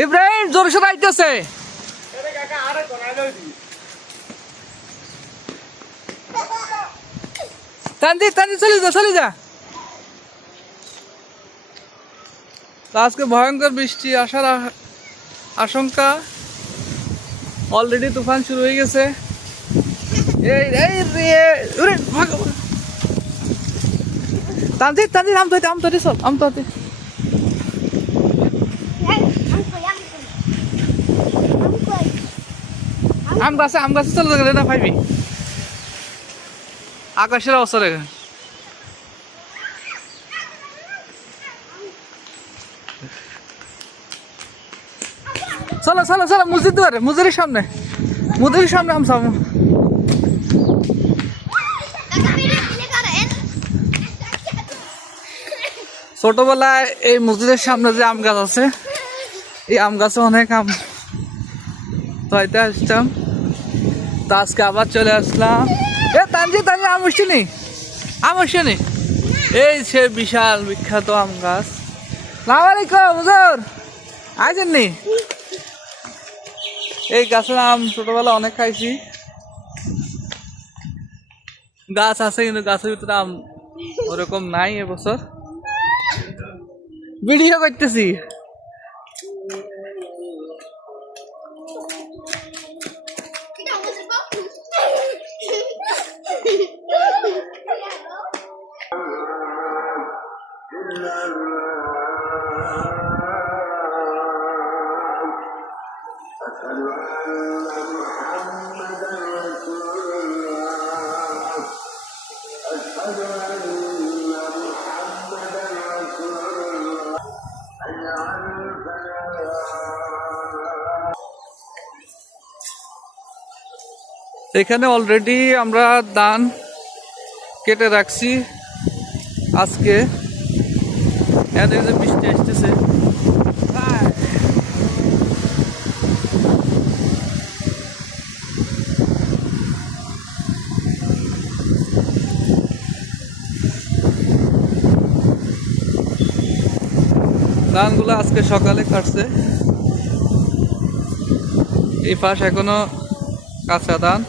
ইব্রাহিম জোরে সোরে আইতেছে। তানজিদ চলে যা। আজকে ভয়ঙ্কর বৃষ্টি আসার আশঙ্কা, অলরেডি তুফান শুরু হয়ে গেছে। তানজিদ আমতো চল আমতো। আম গাছে চলে গেলে না পাইবি, আকাশের অবস্থা রেখে। চলো মসজিদের সামনে আম সামু। ছোটবেলায় এই মসজিদের সামনে যে আম গাছ আছে, এই আম গাছে অনেক আম হইতে আসতাম। তো আজকে আবার চলে আসলাম। তানজিদ আম আসছেনি। এই সে বিশাল বিখ্যাত আম গাছ। সালাম আলাইকুম হুজুর, আইছেননি? এই গাছের আম ছোটবেলা অনেক খাইছি। গাছ আছে কিন্তু গাছের ভিতরে আম ওরকম নাই এবছর। ভিডিও করতেছি। এখানে অলরেডি আমরা ধান কেটে রাখছি। আজকে বৃষ্টি আসতেছে। ধানগুলো আজকে সকালে কাটছে। এই পাশ এখনো কাঁচা ধান।